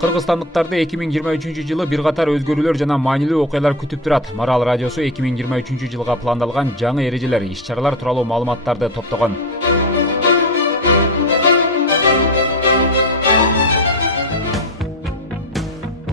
Кыргызстандыктарды 2023 жылы бир катар өзгөрүүлөр жана маанилүү окуялар күтүп турат. Марал радиосу 2023 жылга пландалган жаңы эрежелер, иш-чаралар тууралуу маалыматтарды топтогон.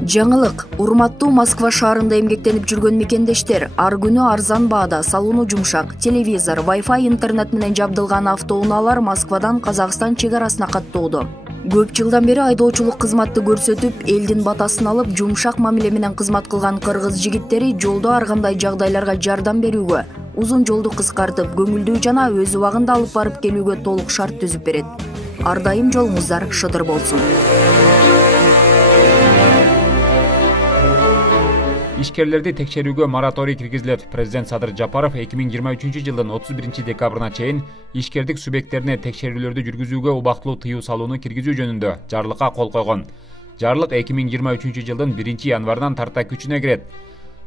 Жаңылык. Урматтуу Москва шаарында эмгектенип жүргөн мекендештер ар күнү арзан баада, салууну жумшак, телевизор, Wi-Fi интернет менен жабдылган автоунаалар Москвадан Казакстан чек арасына каттоодо. Көп жылдан бери айдоочулук кызматты көрсөтүп, элдин батасын алып, жумшак мамиле менен кызмат кылган кыргыз жигиттери жолдо ар кандай жагдайларга жардам берүүгө, узун жолду кыскартып, көңүлдүү жана өз убагында алып барып келүүгө толук шарт түзүп берет. Ар дайым жолуңуздар шыдыр болсун. Ишкерлерди текшерүүгө мораторий киргизилет. Президент Садыр Жапаров 2023 жылдын 31 декабрына чейин ишкердик субъекттерине текшерүүлөрдү жүргүзүүгө убактылуу тыюу салууну киргизүү жөнүндө жарлыкка кол койгон. Жарлык 2023 жылдын 1 январынан тарта күчүнө кирет.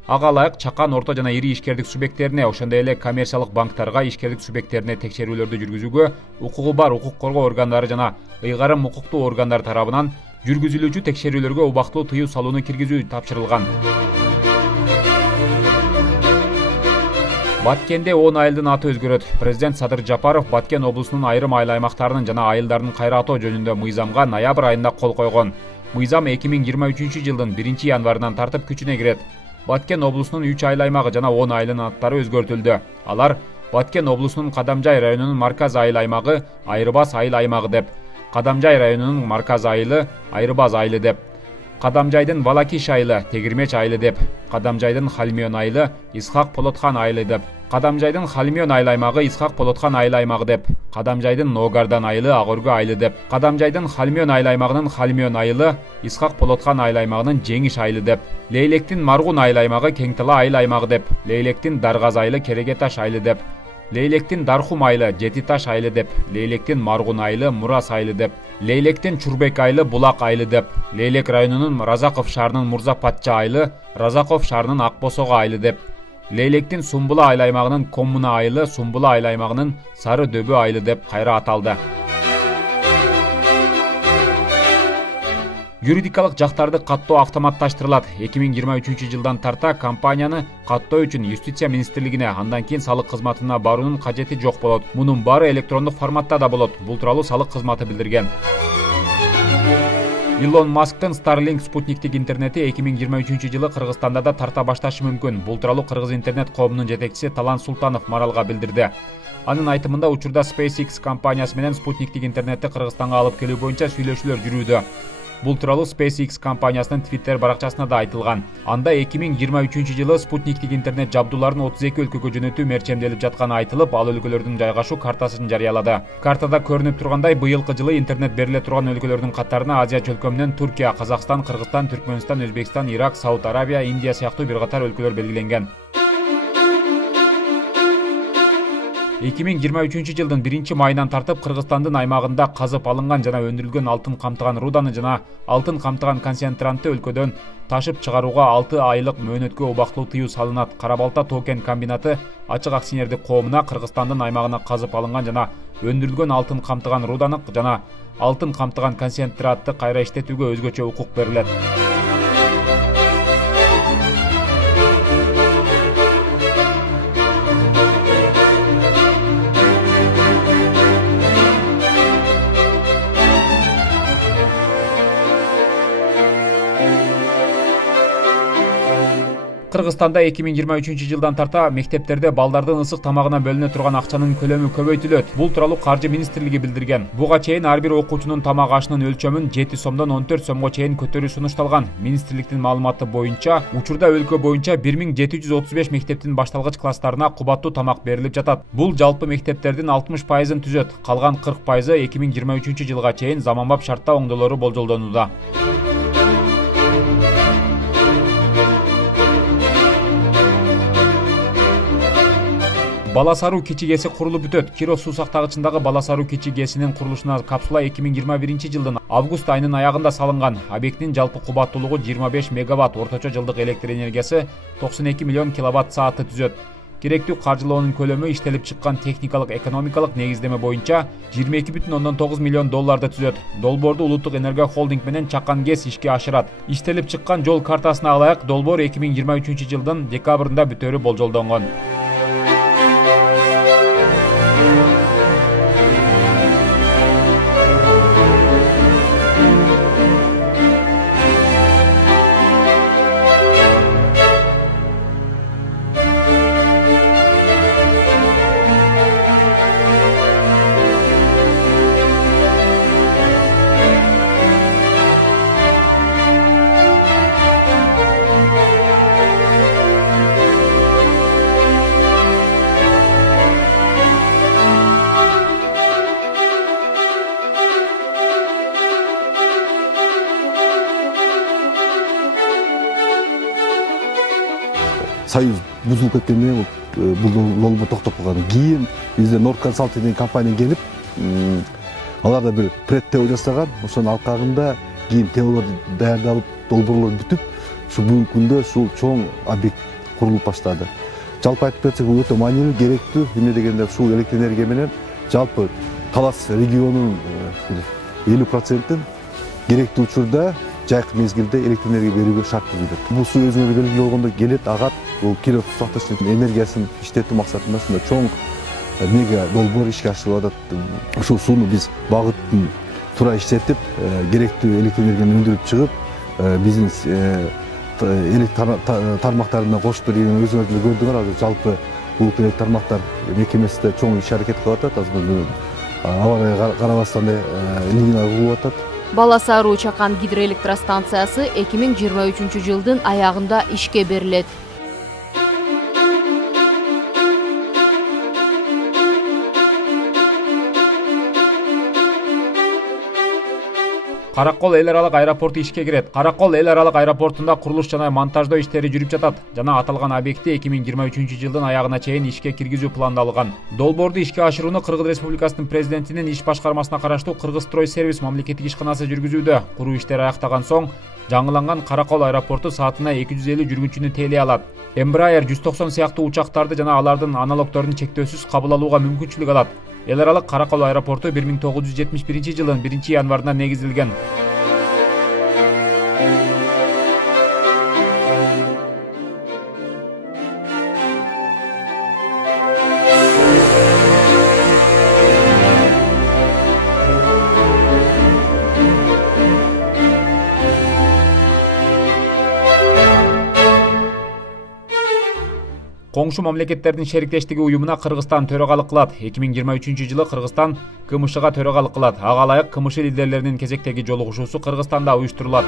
Ага ылайык чакан, орто жана ири ишкердик субъекттерине, ошондой эле коммерциялык банктарга ишкердик субъекттерине текшерүүлөрдү жүргүзүүгө укугу бар укук коргоо органдары жана ыйгарым укуктуу органдар тарабынан жүргүзүлүүчү текшерүүлөргө убактылуу тыюу салууну киргизүү тапшырылган. Баткенде 10 айылдын аты өзгөрөт. Президент Садыр Жапаров Баткен облусунун айрым айыл аймактарынын жана айылдардын кайратоо жөнүндө мыйзамга ноябрь айында кол койгон. Мыйзам 2023 жылдын 1 январынан тартып күчүнө кирет. Баткен облусунун 3 айыл аймагы жана 10 айылдын аттары өзгөртүлдү. Алар Баткен облусунун Кадамжай районунун Марказ айыл аймагы Айрыбас айыл аймагы деп, Кадамжай районунун Марказ айылы Айрыбас айылы деп, Кадамжайдын Балакиш айылы Тегирмеч айылы деп, Кадамжайдын Халимион айылы Исхак Полотхан айылы деп, Кадамжайдын Халимион айыл аймагы Исхак Полотхан айыл аймагы деп, Кадамжайдын Ногардан айылы Агоргу айылы деп, Кадамжайдын Халимион айыл аймагынын Халимион айылы Исхак Полотхан айыл аймагынын Жеңиш айылы деп, Лейлектин Маргун айыл аймагы Кеңтала айыл аймагы деп, Лейлектин Даргаз айылы Керегеташ айылы деп, Лейлектин Дархум айылы Жетиташ айылы деп, Лейлектин Маргун айылы Мурас айылы деп, Лейлектин Чурбек айылы Булак айылы деп, Лейлек районунун Разаков шаарынын Мурза Патча айылы Разаков шаарынын Акбосого айылы деп, Лейлектин Сумбула айыл аймагынын Коммуна айылы Сумбула айыл аймагынын Сары Дөбө айылы деп кайра аталды. Юридикалык жактарды каттоо автоматташтырылат. 2023 жылдан тарта компанияны каттоо үчүн Юстиция министрлигине, андан кийин салык кызматына баруунун кажети жок болот. Мунун баары электрондук форматта да болот. Бул тууралуу салык кызматы билдирген. Илон Масктын Starlink спутниктик интернети 2023 жылы Кыргызстанда да тарта башташы мүмкүн. Бул тууралуу Кыргыз интернет коомунун жетекчиси Талан Султанов Маралга билдирди. Анын айтымында учурда SpaceX компаниясы менен спутниктик интернетти Кыргызстанга алып келүү боюнча сүйлөшүүлөр жүрүүдө. Бул тууралуу SpaceX компаниясынын Twitter баракчасында да айтылган. Анда 2023 жылы спутниктик интернет жабдууларын 32 өлкөгө жөнөтүү мерчемделип жатканы айтылып, ал өлкөлөрдүн жайгашуу картасын жарыялады. Картада көрүнүп тургандай, быйылкы жылы интернет бериле турган өлкөлөрдүн катарына Азия чөлкөмүнөн Туркия, Казакстан, Кыргызстан, Түркмөнстан, Өзбекстан, Ирак, Сауд Арабия, Индия сыяктуу бир катар өлкөлөр белгиленген. 2023 жылдын 1 майынан тартып Кыргызстандын аймагында казып алынган жана өндүрүлгөн алтын камтыган руданы жана алтын камтыган концентрантты өлкөдөн ташып чыгарууга 6 айлык мөөнөткө убактылуу тыюу салынат. Карабалта Токен комбинаты ачык акционердик коомуна Кыргызстандын аймагына казып алынган жана өндүрүлгөн алтын камтыган руданы жана алтын камтыган концентрантты кайра иштетүүгө өзгөчө укук берилет. Кыргызстанда 2023 жылдан тарта мектептерде балдардын ысык тамагына бөлүнө турган акчанын көлөмү көбөйтүлөт. Бул тууралуу Каржы министрлиги билдирген. Буга чейин ар бир окуучунун тамак ашынын өлчөмүн 7 сомдон 14 сомго чейин көтөрүү сунушталган. Министрликтин маалыматы боюнча, учурда өлкө боюнча 1735 мектептин башталгыч класстарына кубаттуу тамак берилип жатат. Бул жалпы мектептердин 60%-ын түзөт. Калган 40%-ы 2023 жылга чейин заманбап шартта оңдолору болжолдонууда. Баласаруу кичи КЭСи курулуп бүтөт. Киров суу сактагычындагы Баласаруу кичи КЭСинин курулушуна капсула 2021 жылдын август айынын аягында салынган. Объекттин жалпы кубаттуулугу 25 мегаватт, орточо жылдык электр энергиясы 92 миллион киловатт саатты түзөт. керектүү каржылоонун көлөмү иштелип чыккан техникалык экономикалык негиздеме боюнча 22,9 миллион долларды түзөт. Долбоорду Улуттук энергия холдинг менен Чакан ГЭС ишке ашырат. Иштелип чыккан жол картасына ылайык долбоор 2023 жылдын декабрында бүтөөрү болжолдонгон. Союз бузулуп кеткенде бул долбоор токтоп калган. Кийин бизде Норд Консалтинг деген компания келип, алар да бир пред-тео жасаган. Ошонун алкагында кийин теолор даярдалып, долбоорлор бүтүп, ушу бүгүнкү күндө ушул чоң объект курулуп баштады. Жалпы айтып берсек, бул өтө маанилүү, керектүү. Эмне дегенде ушул электр энергия менен жалпы талас регионунун 50%-ин керектүү учурда жайкы мезгилде электр энергия берүүгө шарт түзүлөт. Бул суу өзүңөр белгилүү болгондой келет, агат. Бул Киров сакташтын энергиясын иштетүү максатында ушундай чоң мега долбоор ишке ашырылып атат. Ушул сууну биз багыттын туура иштетип, керектүү электр энергияны өндүрүп чыгып, бизнес электр тармактарына кошуп бергенин өзүңөр деле көрдүңөр. Азыр жалпы бул электр тармактар мекемесинде чоң иш-аракет кылып атат. Азыр аба карабастан линиялар курулуп атат. Бала Саруу Чакан гидроэлектростанциясы 2023 жылдын аягында ишке берилет. Каракол эл аралык аэропорту ишке кирет. Каракол эл аралык аэропортунда курулуш жана монтаждоо иштери жүрүп жатат. Жана аталган объектти 2023 жылдын аягына чейин ишке киргизүү пландалган. Долбоорду ишке ашырууну Кыргыз Республикасынын президентинин иш башкармасына караштуу Кыргызстрой сервис мамлекеттик ишканасы жүргүзүүдө. Куруу иштери аяктаган соң жаңыланган Каракол аэропорту саатына 250 жүргүнчүнү тейлей алат. Embraer 190 сыяктуу учактарды жана алардын аналогдорун чектөөсүз кабыл алууга мүмкүнчүлүк алат. Эл аралык Каракол аэропорту 1971 жылдын 1-январында негизилген. Коңшу мамлекеттердин шериктештиги уюмуна Кыргызстан төрагалык кылат. 2023 жылы Кыргызстан КМШга төрагалык кылат. Ага ылайык КМШ лидерлеринин кезектеги жолугушуусу Кыргызстанда уюштурулат.